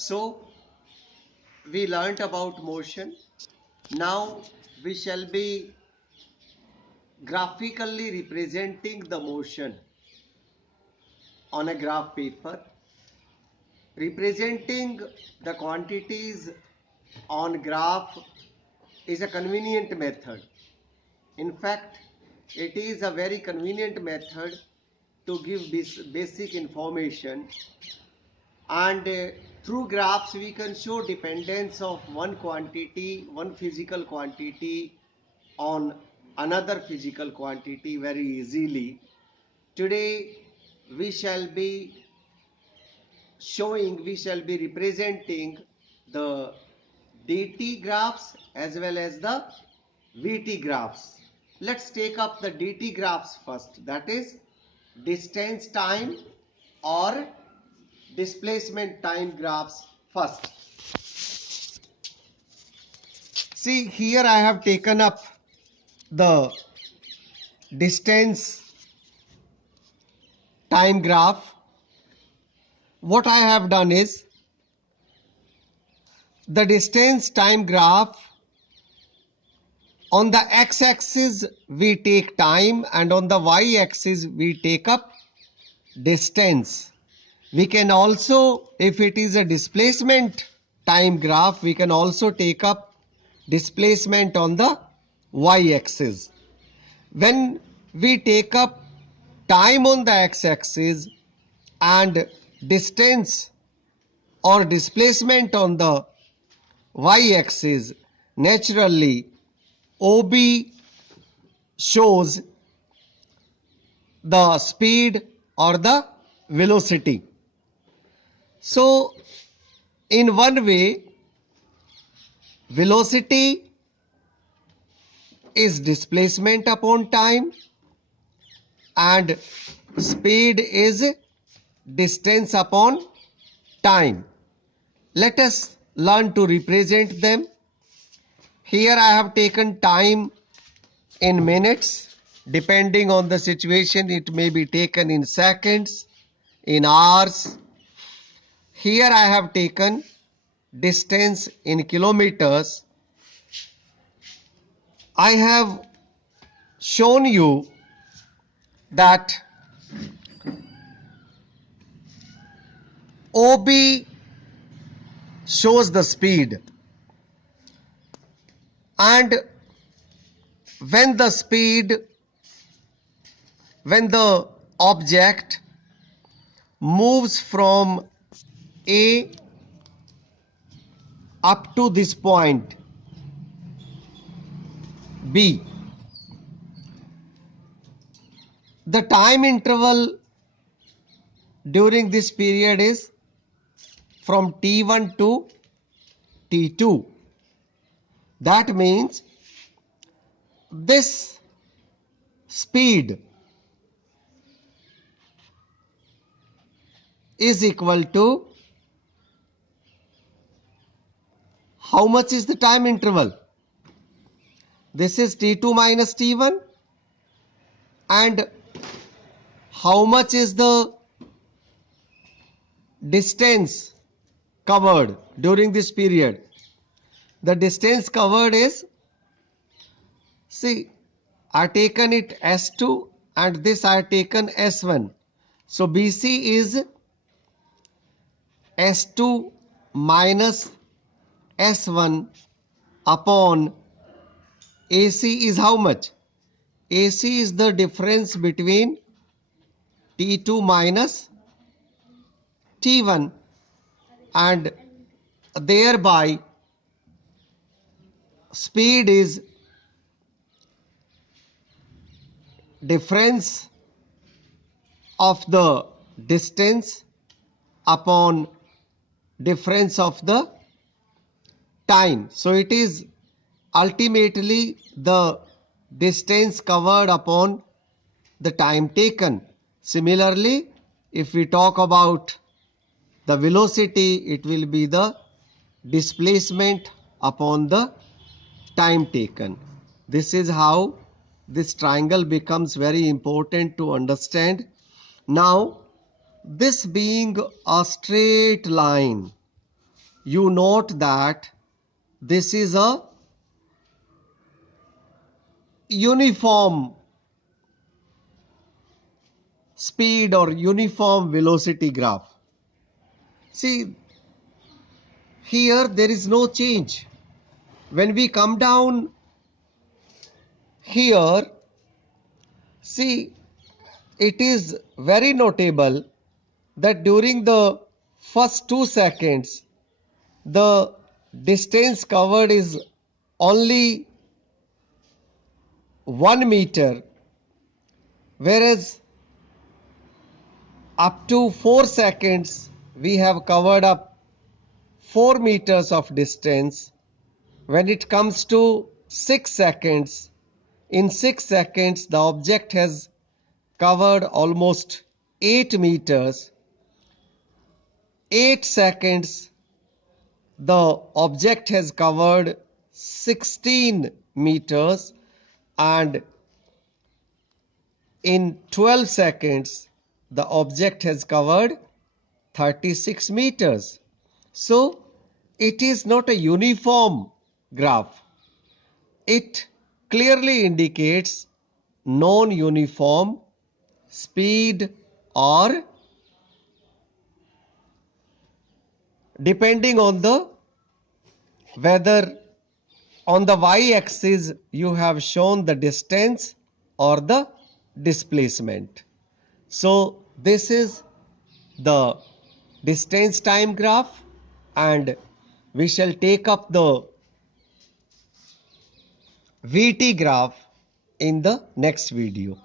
So we learnt about motion. Now we shall be graphically representing the motion on a graph paper. Representing the quantities on graph is a convenient method. In fact, it is a very convenient method to give this basic information, and through graphs we can show dependence of one quantity, one physical quantity on another physical quantity very easily. Today we shall be representing the dt graphs as well as the vt graphs. Let's take up the dt graphs first, that is distance time or displacement time graphs first. See, here I have taken up the distance time graph. What I have done is, the distance time graph, on the x-axis we take time and on the y-axis we take up distance. We can also, if it is a displacement time graph, we can also take up displacement on the y-axis. When we take up time on the x-axis and distance or displacement on the y-axis, naturally OB shows the speed or the velocity. So in one way, velocity is displacement upon time and speed is distance upon time. Let us learn to represent them. Here I have taken time in minutes. Depending on the situation, it may be taken in seconds, in hours. Here I have taken distance in kilometers. I have shown you that OB shows the speed, and when the object moves from A up to this point B, the time interval during this period is from T1 to T2. That means this speed is equal to, how much is the time interval? This is T2 minus T1, and how much is the distance covered during this period? The distance covered is, see, I have taken it S2 and this I have taken S1. So BC is S2 minus S1 upon AC is how much? AC is the difference between T2 minus T1, and thereby speed is difference of the distance upon difference of the time. So it is ultimately the distance covered upon the time taken. Similarly, if we talk about the velocity, it will be the displacement upon the time taken. This is how this triangle becomes very important to understand. Now, this being a straight line, you note that this is a uniform speed or uniform velocity graph. See, here there is no change. When we come down here, see, it is very notable that during the first 2 seconds, the distance covered is only 1 meter, whereas up to 4 seconds we have covered up 4 meters of distance. When it comes to 6 seconds, in 6 seconds the object has covered almost 8 meters. 8 seconds the object has covered 16 meters, and in 12 seconds the object has covered 36 meters. So it is not a uniform graph. It clearly indicates non-uniform speed, or depending on the whether on the y-axis you have shown the distance or the displacement. So this is the distance time graph, and we shall take up the VT graph in the next video.